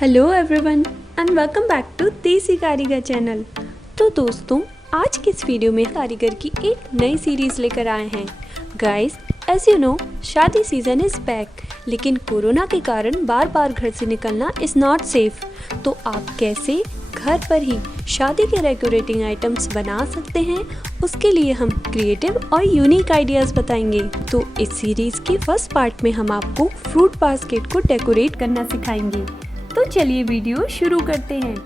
Hello everyone and welcome back to Desi Karigar चैनल। तो दोस्तों, आज के इस वीडियो में कारीगर की एक नई सीरीज़ लेकर आए हैं। गाइस, एज यू नो, शादी सीज़न इज़ बैक, लेकिन कोरोना के कारण बार बार घर से निकलना इज़ नॉट सेफ। तो आप कैसे घर पर ही शादी के डेकोरेटिंग आइटम्स बना सकते हैं, उसके लिए हम क्रिएटिव और यूनिक आइडियाज़ बताएंगे। तो इस सीरीज़ के फर्स्ट पार्ट में हम आपको फ्रूट बास्केट को डेकोरेट करना सिखाएंगे। तो चलिए वीडियो शुरू करते हैं।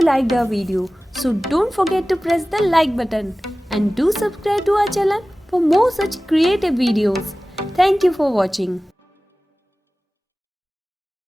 you liked our video. So don't forget to press the like button and do subscribe to our channel for more such creative videos. Thank you for watching.